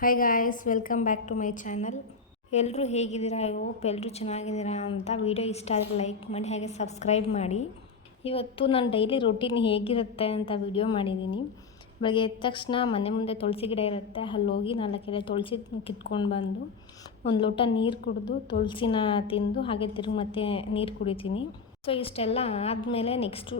Hi guys welcome back to my channel ಎಲ್ಲರೂ ಹೇಗಿದ್ದೀರಾ? I ಎಲ್ಲರೂ ಚೆನ್ನಾಗಿದ್ದೀರಾ ಅಂತ ವಿಡಿಯೋ ಇಷ್ಟ ಆದರೆ ಲೈಕ್ ಮಾಡಿ, ಹಾಗೆ ಸಬ್ಸ್ಕ್ರೈಬ್ ಮಾಡಿ. ಇವತ್ತು ನಾನು ಡೈಲಿ ರೊಟೀನ್ ಹೇಗಿರುತ್ತೆ ಅಂತ ವಿಡಿಯೋ ಮಾಡಿದ್ದೀನಿ. ಬೆಳಗ್ಗೆ ಎದ್ದ ತಕ್ಷಣ ಮನೆ ಮುಂದೆ ತುಳಸಿ ಗಿಡ ಇರುತ್ತೆ ಅಲ್ಲಿ ಹೋಗಿ ನಾಲ್ಕೆಲೆ ತುಳಸಿ ಕಿತ್ಕೊಂಡು ಬಂದು, ಒಂದು ಲೋಟ ನೀರು ಕುಡಿದು ತುಳಸಿನ ತಿಂದು, ಹಾಗೆ ತಿರುಗಿ ಮತ್ತೆ ನೀರು ಕುಡಿತೀನಿ. ಸೊ, ಇಷ್ಟೆಲ್ಲ ಆದಮೇಲೆ ನೆಕ್ಸ್ಟು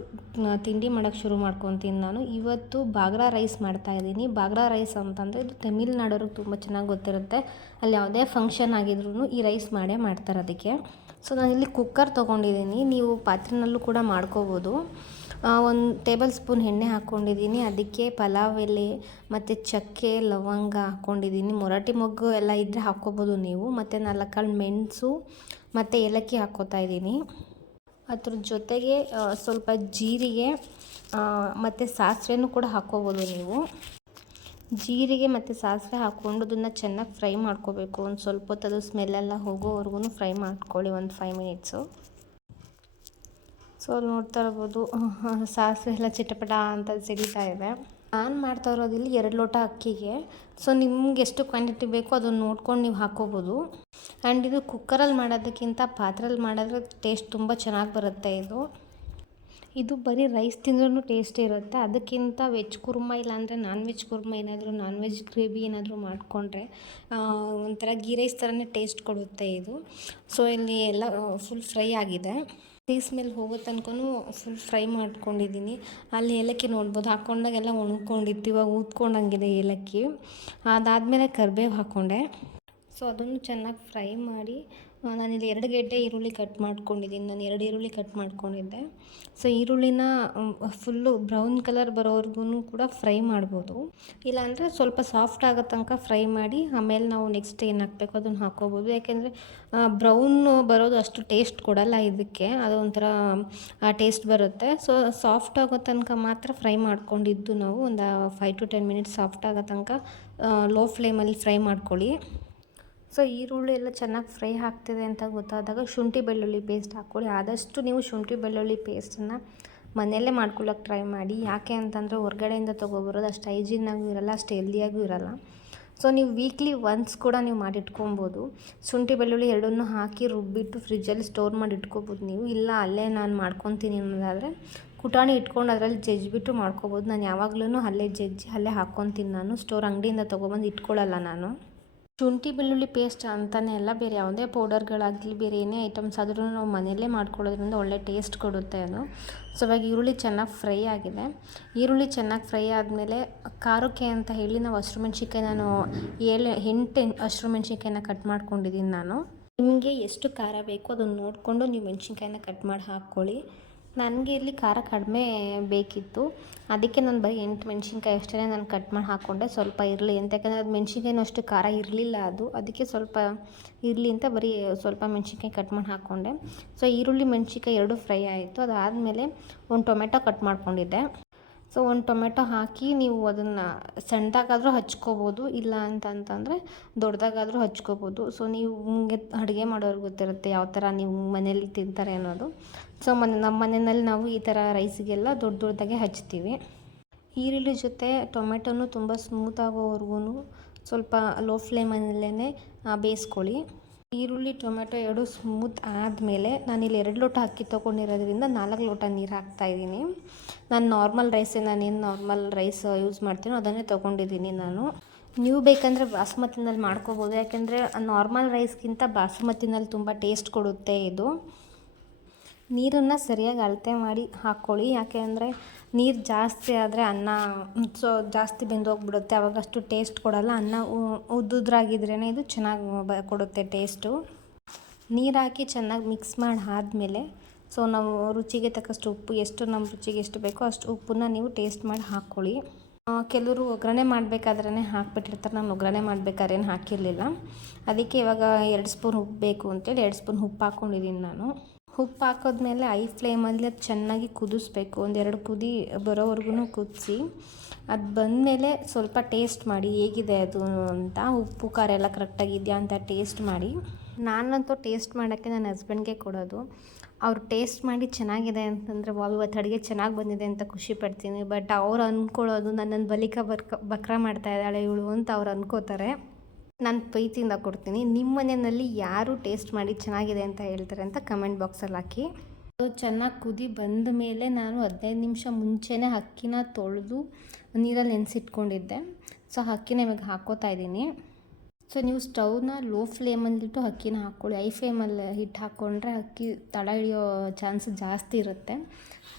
ತಿಂಡಿ ಮಾಡೋಕ್ಕೆ ಶುರು ಮಾಡ್ಕೊತೀನಿ ನಾನು. ಇವತ್ತು ಬಾಗ್ರಾ ರೈಸ್ ಮಾಡ್ತಾ ಇದ್ದೀನಿ. ಬಾಗ್ರಾ ರೈಸ್ ಅಂತಂದರೆ ಇದು ತಮಿಳ್ನಾಡೋರಿಗೆ ತುಂಬ ಚೆನ್ನಾಗಿ ಗೊತ್ತಿರುತ್ತೆ. ಅಲ್ಲಿ ಯಾವುದೇ ಫಂಕ್ಷನ್ ಆಗಿದ್ರೂ ಈ ರೈಸ್ ಮಾಡೇ ಮಾಡ್ತಾರೆ ಅದಕ್ಕೆ. ಸೊ, ನಾನು ಇಲ್ಲಿ ಕುಕ್ಕರ್ ತೊಗೊಂಡಿದ್ದೀನಿ. ನೀವು ಪಾತ್ರೆನಲ್ಲೂ ಕೂಡ ಮಾಡ್ಕೋಬೋದು. ಒಂದು ಟೇಬಲ್ ಸ್ಪೂನ್ ಎಣ್ಣೆ ಹಾಕ್ಕೊಂಡಿದ್ದೀನಿ ಅದಕ್ಕೆ ಪಲಾವ್ ಎಲೆ, ಮತ್ತು ಚಕ್ಕೆ, ಲವಂಗ ಹಾಕ್ಕೊಂಡಿದ್ದೀನಿ ಮೊರಾಟಿ ಮೊಗ್ಗು ಎಲ್ಲ ಇದ್ದರೆ ಹಾಕ್ಕೋಬೋದು ನೀವು. ಮತ್ತು ನಾಲ್ಕಾಳು ಮೆಣಸು, ಮತ್ತು ಏಲಕ್ಕಿ ಹಾಕ್ಕೋತಾ ಇದ್ದೀನಿ. ಅದ್ರ ಜೊತೆಗೆ ಸ್ವಲ್ಪ ಜೀರಿಗೆ ಮತ್ತು ಸಾಸಿವೆನೂ ಕೂಡ ಹಾಕ್ಕೋಬೋದು ನೀವು. ಜೀರಿಗೆ ಮತ್ತು ಸಾಸಿವೆ ಹಾಕ್ಕೊಂಡು ಅದನ್ನು ಚೆನ್ನಾಗಿ ಫ್ರೈ ಮಾಡ್ಕೋಬೇಕು. ಒಂದು ಸ್ವಲ್ಪ ಹೊತ್ತು ಅದು ಸ್ಮೆಲ್ಲೆಲ್ಲ ಹೋಗೋವರೆಗೂ ಫ್ರೈ ಮಾಡ್ಕೊಳ್ಳಿ, ಒಂದು ಫೈವ್ ಮಿನಿಟ್ಸು ಸೊ ಅಲ್ಲಿ ನೋಡ್ತಾ ಇರ್ಬೋದು. ಸಾಸಿವೆ ಎಲ್ಲ ಚಿಟಪಟ ಅಂತ ಸಿಡಿತಾ ಇದೆ. ನಾನು ಮಾಡ್ತಾ ಇರೋದಿಲ್ಲಿ ಎರಡು ಲೋಟ ಅಕ್ಕಿಗೆ. ಸೊ ನಿಮ್ಗೆ ಎಷ್ಟು ಕ್ವಾಂಟಿಟಿ ಬೇಕೋ ಅದನ್ನು ನೋಡ್ಕೊಂಡು ನೀವು ಹಾಕೋಬೋದು. ಆ್ಯಂಡ್ ಇದು ಕುಕ್ಕರಲ್ಲಿ ಮಾಡೋದಕ್ಕಿಂತ ಪಾತ್ರೆಯಲ್ಲಿ ಮಾಡಿದ್ರೆ ಟೇಸ್ಟ್ ತುಂಬ ಚೆನ್ನಾಗಿ ಬರುತ್ತೆ ಇದು. ಇದು ಬರೀ ರೈಸ್ ತಿಂದ್ರೂ ಟೇಸ್ಟ್ ಇರುತ್ತೆ. ಅದಕ್ಕಿಂತ ವೆಜ್ ಕುರ್ಮ ಇಲ್ಲಾಂದರೆ ನಾನ್ ವೆಜ್ ಕುರ್ಮ ಏನಾದರೂ ನಾನ್ ವೆಜ್ ಗ್ರೇವಿ ಏನಾದರೂ ಮಾಡಿಕೊಂಡ್ರೆ ಒಂಥರ ಗೀ ರೈಸ್ ಥರನೇ ಟೇಸ್ಟ್ ಕೊಡುತ್ತೆ ಇದು. ಸೊ ಇಲ್ಲಿ ಎಲ್ಲ ಫುಲ್ ಫ್ರೈ ಆಗಿದೆ. ಟೀ ಸ್ಮೆಲ್ ಹೋಗೋ ತನಕನೂ ಫುಲ್ ಫ್ರೈ ಮಾಡ್ಕೊಂಡಿದ್ದೀನಿ. ಅಲ್ಲಿ ಏಲಕ್ಕಿ ನೋಡ್ಬೋದು. ಹಾಕ್ಕೊಂಡಾಗೆಲ್ಲ ಒಣಕೊಂಡಿತ್ತು ಇವಾಗ ಊದ್ಕೊಂಡಂಗಿದೆ ಏಲಕ್ಕಿ. ಅದಾದಮೇಲೆ ಕರಿಬೇವು ಹಾಕ್ಕೊಂಡೆ ಸೊ ಅದನ್ನು ಚೆನ್ನಾಗಿ ಫ್ರೈ ಮಾಡಿ ನಾನಿಲ್ಲಿ ಎರಡು ಗೆಡ್ಡೆ ಈರುಳ್ಳಿ ಕಟ್ ಮಾಡ್ಕೊಂಡಿದ್ದೀನಿ. ನಾನು ಎರಡು ಈರುಳ್ಳಿ ಕಟ್ ಮಾಡ್ಕೊಂಡಿದ್ದೆ. ಸೊ, ಈರುಳ್ಳಿನ ಫುಲ್ಲು ಬ್ರೌನ್ ಕಲರ್ ಬರೋವರೆಗೂ ಕೂಡ ಫ್ರೈ ಮಾಡ್ಬೋದು. ಇಲ್ಲಾಂದರೆ ಸ್ವಲ್ಪ ಸಾಫ್ಟ್ ಆಗೋ ತನಕ ಫ್ರೈ ಮಾಡಿ ಆಮೇಲೆ ನಾವು ನೆಕ್ಸ್ಟ್ ಏನು ಹಾಕಬೇಕು ಅದನ್ನು ಹಾಕ್ಕೋಬೋದು ಯಾಕೆಂದರೆ ಬ್ರೌನ್ ಬರೋದು ಅಷ್ಟು ಟೇಸ್ಟ್ ಕೊಡಲ್ಲ ಇದಕ್ಕೆ. ಅದು ಒಂಥರ ಟೇಸ್ಟ್ ಬರುತ್ತೆ. ಸೊ, ಸಾಫ್ಟ್ ಆಗೋ ತನಕ ಮಾತ್ರ ಫ್ರೈ ಮಾಡ್ಕೊಂಡಿದ್ದು ನಾವು. ಒಂದು five to ten minutes soft ಆಗೋ ತನಕ ಲೋ ಫ್ಲೇಮಲ್ಲಿ ಫ್ರೈ ಮಾಡ್ಕೊಳ್ಳಿ. ಸೊ ಈರುಳ್ಳಿ ಎಲ್ಲ ಚೆನ್ನಾಗಿ ಫ್ರೈ ಆಗ್ತಿದೆ ಅಂತ ಗೊತ್ತಾದಾಗ ಶುಂಠಿ ಬೆಳ್ಳುಳ್ಳಿ ಪೇಸ್ಟ್ ಹಾಕ್ಕೊಳ್ಳಿ. ಆದಷ್ಟು ನೀವು ಶುಂಠಿ ಬೆಳ್ಳುಳ್ಳಿ ಪೇಸ್ಟನ್ನು ಮನೆಯಲ್ಲೇ ಮಾಡ್ಕೊಳ್ಳೋಕೆ ಟ್ರೈ ಮಾಡಿ. ಯಾಕೆ ಅಂತಂದರೆ ಹೊರಗಡೆಯಿಂದ ತೊಗೊಬರೋದು ಅಷ್ಟು ಹೈಜೀನಾಗೂ ಇರಲ್ಲ, ಅಷ್ಟು ಹೆಲ್ದಿಯಾಗೂ ಇರಲ್ಲ. ಸೊ ನೀವು ವೀಕ್ಲಿ ಒನ್ಸ್ ಕೂಡ ನೀವು ಮಾಡಿಟ್ಕೊಬೋದು. ಶುಂಠಿ ಬೆಳ್ಳುಳ್ಳಿ ಎರಡನ್ನೂ ಹಾಕಿ ರುಬ್ಬಿಟ್ಟು ಫ್ರಿಜ್ಜಲ್ಲಿ ಸ್ಟೋರ್ ಮಾಡಿ ಇಟ್ಕೊಬೋದು ನೀವು. ಇಲ್ಲ ಅಲ್ಲೇ ನಾನು ಮಾಡ್ಕೊತೀನಿ ಅನ್ನೋದಾದರೆ ಕುಟಾಣಿ ಇಟ್ಕೊಂಡು ಅದರಲ್ಲಿ ಜಜ್ಜಿಬಿಟ್ಟು ಮಾಡ್ಕೊಬೋದು. ನಾನು ಯಾವಾಗಲೂ ಅಲ್ಲೇ ಜಜ್ಜಿ, ಅಲ್ಲೇ ಹಾಕ್ಕೊತೀನಿ ನಾನು. ಸ್ಟೋರ್ ಅಂಗಡಿಯಿಂದ ತೊಗೊಬಂದು ಇಟ್ಕೊಳ್ಳಲ್ಲ ನಾನು. ಶುಂಠಿ, ಬೆಳ್ಳುಳ್ಳಿ ಪೇಸ್ಟ್ ಅಂತಲೇ ಅಲ್ಲ ಬೇರೆ ಯಾವುದೇ ಪೌಡರ್ಗಳಾಗಲಿ ಬೇರೆ ಏನೇ ಐಟಮ್ಸ್ ಆದರೂ ನಾವು ಮನೆಯಲ್ಲೇ ಮಾಡ್ಕೊಳ್ಳೋದ್ರಿಂದ ಒಳ್ಳೆ ಟೇಸ್ಟ್ ಕೊಡುತ್ತೆ ಅದು. ಸೊ ಇವಾಗ ಈರುಳ್ಳಿ ಚೆನ್ನಾಗಿ ಫ್ರೈ ಆಗಿದೆ. ಈರುಳ್ಳಿ ಚೆನ್ನಾಗಿ ಫ್ರೈ ಆದಮೇಲೆ ಖಾರಕ್ಕೆ ಅಂತ ಹೇಳಿ ನಾವು ಹಸಿರು ಮೆಣಸಿನ್ಕಾಯಿ ನಾನು ಏಳು, ಎಂಟು ಹಸಿರು ಮೆಣಸಿನ್ಕಾಯಿನ ಕಟ್ ಮಾಡ್ಕೊಂಡಿದ್ದೀನಿ ನಾನು. ನಿಮಗೆ ಎಷ್ಟು ಖಾರ ಬೇಕೋ ಅದನ್ನು ನೋಡಿಕೊಂಡು ನೀವು ಮೆಣಸಿನ್ಕಾಯಿನ ಕಟ್ ಮಾಡಿ ಹಾಕ್ಕೊಳ್ಳಿ. ನನಗೆ ಇಲ್ಲಿ ಖಾರ ಕಡಿಮೆ ಬೇಕಿತ್ತು. ಅದಕ್ಕೆ ನಾನು ಬರೀ ಎಂಟು ಮೆಣ್ಸಿನ್ಕಾಯಿ ಅಷ್ಟೇ ನಾನು ಕಟ್ ಮಾಡಿ ಹಾಕ್ಕೊಂಡೆ ಸ್ವಲ್ಪ ಇರಲಿ ಅಂತ. ಯಾಕಂದರೆ ಅದು ಮೆಣ್ಸಿನ್ಕಾಯಿನೂ ಅಷ್ಟು ಖಾರ ಇರಲಿಲ್ಲ ಅದು. ಅದಕ್ಕೆ ಸ್ವಲ್ಪ ಇರಲಿ ಅಂತ ಬರೀ ಸ್ವಲ್ಪ ಮೆಣ್ಸಿನ್ಕಾಯಿ ಕಟ್ ಮಾಡಿ ಹಾಕ್ಕೊಂಡೆ ಸೊ ಈರುಳ್ಳಿ, ಮೆಣ್ಸಿನ್ಕಾಯಿ ಎರಡು ಫ್ರೈ ಆಯಿತು. ಅದಾದಮೇಲೆ ಒಂದು ಟೊಮೆಟೊ ಕಟ್ ಮಾಡ್ಕೊಂಡಿದ್ದೆ. ಸೊ ಒಂದು ಟೊಮೆಟೊ ಹಾಕಿ ನೀವು ಅದನ್ನು ಸಣ್ಣದಾಗಾದರೂ ಹಚ್ಕೋಬೋದು, ಇಲ್ಲ ಅಂತಂತಂದರೆ ದೊಡ್ಡದಾಗಾದರೂ ಹಚ್ಕೋಬೋದು. ಸೊ ನೀವು ನಿಮಗೆ ಅಡುಗೆ ಮಾಡೋರು ಗೊತ್ತಿರುತ್ತೆ ಯಾವ ಥರ ನೀವು ಮನೇಲಿ ತಿಂತಾರೆ ಅನ್ನೋದು. ಸೊ ಮನೆ, ನಮ್ಮ ಮನೆಯಲ್ಲಿ ನಾವು ಈ ಥರ ರೈಸಿಗೆಲ್ಲ ದೊಡ್ಡ ದೊಡ್ಡದಾಗೆ ಹಚ್ತೀವಿ. ಈರುಳ್ಳಿ ಜೊತೆ ಟೊಮೆಟೊನು ತುಂಬ ಸ್ಮೂತ್ ಆಗೋವರೆಗೂ ಸ್ವಲ್ಪ ಲೋ ಫ್ಲೇಮಲ್ಲೇ ಬೇಯಿಸ್ಕೊಳ್ಳಿ. ಈರುಳ್ಳಿ, ಟೊಮೆಟೊ ಎರಡು ಸ್ಮೂತ್ ಆದಮೇಲೆ ನಾನಿಲ್ಲಿ ಎರಡು ಲೋಟ ಅಕ್ಕಿ ತೊಗೊಂಡಿರೋದ್ರಿಂದ ನಾಲ್ಕು ಲೋಟ ನೀರು ಹಾಕ್ತಾಯಿದ್ದೀನಿ ನಾನು ನಾರ್ಮಲ್ ರೈಸೇ ನಾನೇನು ನಾರ್ಮಲ್ ರೈಸ್ ಯೂಸ್ ಮಾಡ್ತೀನೋ ಅದನ್ನೇ ತೊಗೊಂಡಿದ್ದೀನಿ ನಾನು. ನೀವು ಬೇಕಂದರೆ ಬಾಸುಮತಿನಲ್ಲಿ ಮಾಡ್ಕೋಬೋದು, ಯಾಕೆಂದರೆ ನಾರ್ಮಲ್ ರೈಸ್ಗಿಂತ ಬಾಸುಮತಿನಲ್ಲಿ ತುಂಬ ಟೇಸ್ಟ್ ಕೊಡುತ್ತೆ ಇದು. ನೀರನ್ನು ಸರಿಯಾಗಿ ಅಳತೆ ಮಾಡಿ ಹಾಕ್ಕೊಳ್ಳಿ. ಯಾಕೆ ಅಂದರೆ ನೀರು ಜಾಸ್ತಿ ಆದರೆ ಅನ್ನ, ಸೊ ಜಾಸ್ತಿ ಬೆಂದೋಗ್ಬಿಡುತ್ತೆ ಅವಾಗ ಅಷ್ಟು ಟೇಸ್ಟ್ ಕೊಡಲ್ಲ. ಅನ್ನ ಉದ್ದುದ್ರಾಗಿದ್ರೇ ಇದು ಚೆನ್ನಾಗಿ ಕೊಡುತ್ತೆ ಟೇಸ್ಟು ನೀರು ಹಾಕಿ ಚೆನ್ನಾಗಿ ಮಿಕ್ಸ್ ಮಾಡಿ ಆದಮೇಲೆ, ಸೊ ನಾವು ರುಚಿಗೆ ತಕ್ಕಷ್ಟು ಉಪ್ಪು, ಎಷ್ಟು ನಮ್ಮ ರುಚಿಗೆ ಎಷ್ಟು ಬೇಕೋ ಅಷ್ಟು ಉಪ್ಪನ್ನ ನೀವು ಟೇಸ್ಟ್ ಮಾಡಿ ಹಾಕ್ಕೊಳ್ಳಿ. ಕೆಲವರು ಒಗ್ಗರಣೆ ಮಾಡಬೇಕಾದ್ರೇ ಹಾಕ್ಬಿಟ್ಟಿರ್ತಾರೆ. ನಾನು ಒಗ್ಗರಣೆ ಮಾಡ್ಬೇಕಾದ್ರೆ ಏನು ಹಾಕಿರಲಿಲ್ಲ. ಅದಕ್ಕೆ ಇವಾಗ ಎರಡು ಸ್ಪೂನ್ ಉಪ್ಪು ಬೇಕು ಅಂತೇಳಿ ಎರಡು ಸ್ಪೂನ್ ಉಪ್ಪು ಹಾಕ್ಕೊಂಡಿದ್ದೀನಿ ನಾನು. ಉಪ್ಪು ಹಾಕಿದ್ಮೇಲೆ ಐ ಫ್ಲೇಮಲ್ಲಿ ಅದು ಚೆನ್ನಾಗಿ ಕುದಿಸ್ಬೇಕು. ಒಂದೆರಡು ಕುದಿ ಬರೋವರೆಗೂ ಕುದಿಸಿ, ಅದು ಬಂದಮೇಲೆ ಸ್ವಲ್ಪ ಟೇಸ್ಟ್ ಮಾಡಿ, ಹೇಗಿದೆ ಅದು ಅಂತ, ಉಪ್ಪು, ಖಾರ ಎಲ್ಲ ಕರೆಕ್ಟಾಗಿದೆಯಾ ಅಂತ ಟೇಸ್ಟ್ ಮಾಡಿ. ನಾನಂತೂ ಟೇಸ್ಟ್ ಮಾಡೋಕ್ಕೆ ನನ್ನ ಹಸ್ಬೆಂಡ್ಗೆ ಕೊಡೋದು. ಅವ್ರು ಟೇಸ್ಟ್ ಮಾಡಿ ಚೆನ್ನಾಗಿದೆ ಅಂತಂದರೆ, ವಾವ್, ಇವತ್ತು ಅಡುಗೆ ಚೆನ್ನಾಗಿ ಬಂದಿದೆ ಅಂತ ಖುಷಿ ಪಡ್ತೀನಿ. ಬಟ್ ಅವ್ರು ಅಂದ್ಕೊಳ್ಳೋದು ನನ್ನನ್ನು ಬಲಿಕ ಬರ್ಕ ಬಕ್ರ ಮಾಡ್ತಾ ಇದ್ದಾಳೆ ಇವಳು ಅಂತ ಅವ್ರು ಅನ್ಕೋತಾರೆ. ನಾನು ಪ್ರೀತಿಯಿಂದ ಕೊಡ್ತೀನಿ. ನಿಮ್ಮ ಮನೆಯಲ್ಲಿ ಯಾರು ಟೇಸ್ಟ್ ಮಾಡಿ ಚೆನ್ನಾಗಿದೆ ಅಂತ ಹೇಳ್ತಾರೆ ಅಂತ ಕಮೆಂಟ್ ಬಾಕ್ಸಲ್ಲಿ ಹಾಕಿ. ಅದು ಚೆನ್ನಾಗಿ ಕುದಿ ಬಂದ ಮೇಲೆ ನಾನು ಹದಿನೈದು ನಿಮಿಷ ಮುಂಚೆನೇ ಅಕ್ಕಿನ ತೊಳೆದು ನೀರಲ್ಲಿ ನೆನೆಸಿಟ್ಕೊಂಡಿದ್ದೆ. ಸೊ ಅಕ್ಕಿನ ಇವಾಗ ಹಾಕೋತಾ ಇದ್ದೀನಿ. ಸೊ ನೀವು ಸ್ಟವ್ನ ಲೋ ಫ್ಲೇಮಲ್ಲಿಟ್ಟು ಅಕ್ಕಿನ ಹಾಕ್ಕೊಳ್ಳಿ ಹೈ ಫ್ಲೇಮಲ್ಲಿ ಹಿಟ್ಟು ಹಾಕ್ಕೊಂಡ್ರೆ ಅಕ್ಕಿ ತಳ ಹಿಡಿಯೋ ಚಾನ್ಸ್ ಜಾಸ್ತಿ ಇರುತ್ತೆ.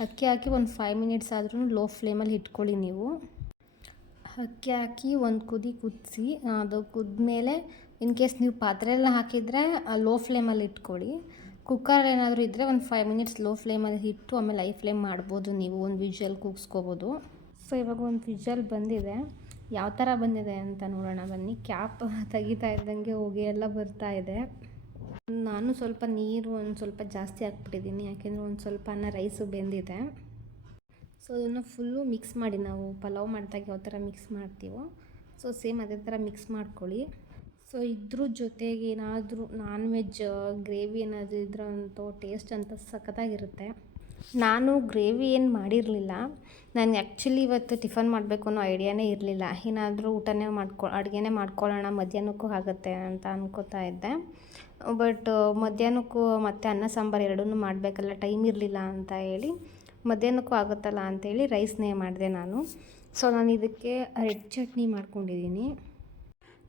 ಅಕ್ಕಿ ಹಾಕಿ ಒಂದು ಫೈವ್ ಮಿನಿಟ್ಸ್ ಆದ್ರೂ ಲೋ ಫ್ಲೇಮಲ್ಲಿ ಇಟ್ಕೊಳ್ಳಿ ನೀವು. ಅಕ್ಕಿ ಹಾಕಿ ಒಂದು ಕುದಿ ಕುದಿಸಿ ಅದು ಕುದ್ಮೇಲೆ ಇನ್ ಕೇಸ್ ನೀವು ಪಾತ್ರೆ ಎಲ್ಲ ಹಾಕಿದರೆ ಲೋ ಫ್ಲೇಮಲ್ಲಿ ಇಟ್ಕೊಳ್ಳಿ ಕುಕ್ಕರ್ ಏನಾದರೂ ಇದ್ದರೆ ಒಂದು ಫೈವ್ ಮಿನಿಟ್ಸ್ ಲೋ ಫ್ಲೇಮಲ್ಲಿ ಇಟ್ಟು, ಆಮೇಲೆ ಐ ಫ್ಲೇಮ್ ಮಾಡ್ಬೋದು ನೀವು, ಒಂದು ವಿಜಲ್ ಕೂಗಿಸ್ಕೋಬೋದು. ಸೊ ಇವಾಗ ಒಂದು ವಿಜಲ್ ಬಂದಿದೆ. ಯಾವ ಥರ ಬಂದಿದೆ ಅಂತ ನೋಡೋಣ, ಬನ್ನಿ. ಕ್ಯಾಪ್ ತೆಗಿತಾ ಇದ್ದಂಗೆ ಹೋಗಿ ಎಲ್ಲ ಬರ್ತಾ ಇದೆ. ನಾನು ಸ್ವಲ್ಪ ನೀರು ಒಂದು ಸ್ವಲ್ಪ ಜಾಸ್ತಿ ಹಾಕ್ಬಿಟ್ಟಿದ್ದೀನಿ, ಯಾಕೆಂದರೆ ಒಂದು ಸ್ವಲ್ಪ ಅನ್ನ ರೈಸು ಬೆಂದಿದೆ. ಸೊ ಅದನ್ನು ಫುಲ್ಲು ಮಿಕ್ಸ್ ಮಾಡಿ ನಾವು ಪಲಾವ್ ಮಾಡಿದಾಗ ಯಾವ ಥರ ಮಿಕ್ಸ್ ಮಾಡ್ತೀವೋ ಸೊ ಸೇಮ್ ಅದೇ ಥರ ಮಿಕ್ಸ್ ಮಾಡ್ಕೊಳ್ಳಿ. ಸೊ ಇದ್ರ ಜೊತೆಗೆ ಏನಾದರೂ ನಾನ್ ವೆಜ್ ಗ್ರೇವಿ ಏನಾದರೂ ಇದ್ರಂತೂ ಟೇಸ್ಟ್ ಅಂತ ಸಖತ್ತಾಗಿರುತ್ತೆ. ನಾನು ಗ್ರೇವಿ ಏನು ಮಾಡಿರಲಿಲ್ಲ. ನಾನು ಆ್ಯಕ್ಚುಲಿ ಇವತ್ತು ಟಿಫನ್ ಮಾಡಬೇಕು ಅನ್ನೋ ಐಡಿಯಾನೇ ಇರಲಿಲ್ಲ. ಏನಾದರೂ ಊಟನೇ ಮಾಡ್ಕೊ, ಅಡುಗೆನೇ ಮಾಡ್ಕೊಳ್ಳೋಣ, ಮಧ್ಯಾಹ್ನಕ್ಕೂ ಆಗುತ್ತೆ ಅಂತ ಅನ್ಕೋತಾ ಇದ್ದೆ. ಬಟ್ ಮಧ್ಯಾಹ್ನಕ್ಕೂ ಮತ್ತು ಅನ್ನ, ಸಾಂಬಾರು ಎರಡೂ ಮಾಡಬೇಕಲ್ಲ ಟೈಮ್ ಇರಲಿಲ್ಲ ಅಂತ ಹೇಳಿ ಮಧ್ಯಾಹ್ನಕ್ಕೂ ಆಗುತ್ತಲ್ಲ ಅಂಥೇಳಿ ರೈಸ್ನೇ ಮಾಡಿದೆ ನಾನು. ಸೊ ನಾನು ಇದಕ್ಕೆ ರೆಡ್ ಚಟ್ನಿ ಮಾಡ್ಕೊಂಡಿದ್ದೀನಿ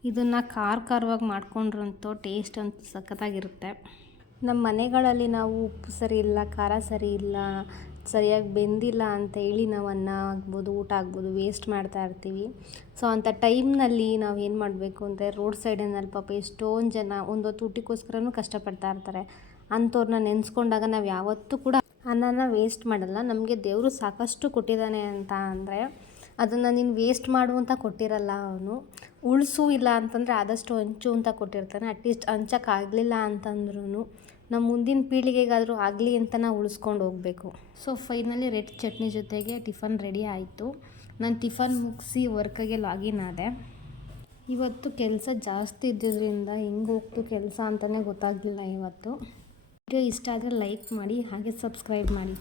ಇದನ್ನು ಖಾರ ಖಾರವಾಗಿ ಮಾಡ್ಕೊಂಡ್ರಂತೂ ಟೇಸ್ಟ್ ಅಂತೂ ಸಖತ್ತಾಗಿರುತ್ತೆ. ನಮ್ಮ ಮನೆಗಳಲ್ಲಿ ನಾವು ಉಪ್ಪು ಸರಿ ಇಲ್ಲ, ಖಾರ ಸರಿ ಇಲ್ಲ, ಸರಿಯಾಗಿ ಬೆಂದಿಲ್ಲ ಅಂತ ಹೇಳಿ ನಾವು ಅನ್ನ ಆಗ್ಬೋದು, ಊಟ ಆಗ್ಬೋದು ವೇಸ್ಟ್ ಮಾಡ್ತಾ ಇರ್ತೀವಿ. ಸೊ ಅಂಥ ಟೈಮ್ನಲ್ಲಿ ನಾವು ಏನು ಮಾಡಬೇಕು ಅಂದರೆ ರೋಡ್ ಸೈಡಿನಲ್ಲಿ ಪಾಪ ಎಷ್ಟೊಂದು ಜನ ಒಂದೊತ್ತು ಊಟಕ್ಕೋಸ್ಕರನೂ ಕಷ್ಟಪಡ್ತಾ ಇರ್ತಾರೆ. ಅಂಥವ್ರನ್ನ ನೆನೆಸ್ಕೊಂಡಾಗ ನಾವು ಯಾವತ್ತೂ ಕೂಡ ಅನ್ನನ ವೇಸ್ಟ್ ಮಾಡಲ್ಲ. ನಮಗೆ ದೇವರು ಸಾಕಷ್ಟು ಕೊಟ್ಟಿದ್ದಾನೆ ಅಂತ ಅಂದರೆ ಅದನ್ನು ನೀನು ವೇಸ್ಟ್ ಮಾಡು ಅಂತ ಕೊಟ್ಟಿರಲ್ಲ ಅವನು. ಉಳಿಸು ಇಲ್ಲ ಅಂತಂದರೆ ಆದಷ್ಟು ಹಂಚು ಅಂತ ಕೊಟ್ಟಿರ್ತಾನೆ. ಅಟ್ಲೀಸ್ಟ್ ಹಂಚಕ್ಕಾಗಲಿಲ್ಲ ಅಂತಂದ್ರೂ ನಮ್ಮ ಮುಂದಿನ ಪೀಳಿಗೆಗಾದರೂ ಆಗಲಿ ಅಂತ ನಾವು ಉಳಿಸ್ಕೊಂಡು ಹೋಗಬೇಕು. ಸೊ ಫೈನಲಿ ರೆಡ್ ಚಟ್ನಿ ಜೊತೆಗೆ ಟಿಫನ್ ರೆಡಿ ಆಯಿತು. ನಾನು ಟಿಫನ್ ಮುಗಿಸಿ ವರ್ಕಗೆ ಲಾಗಿನ್ ಆದೆ. ಇವತ್ತು ಕೆಲಸ ಜಾಸ್ತಿ ಇದ್ದಿದ್ದರಿಂದ ಹೆಂಗೆ ಹೋಗ್ತು ಕೆಲಸ ಅಂತಲೇ ಗೊತ್ತಾಗಲಿಲ್ಲ ಇವತ್ತು. ವಿಡಿಯೋ ಇಷ್ಟ ಆದರೆ ಲೈಕ್ ಮಾಡಿ ಹಾಗೆ ಸಬ್ಸ್ಕ್ರೈಬ್ ಮಾಡಿ.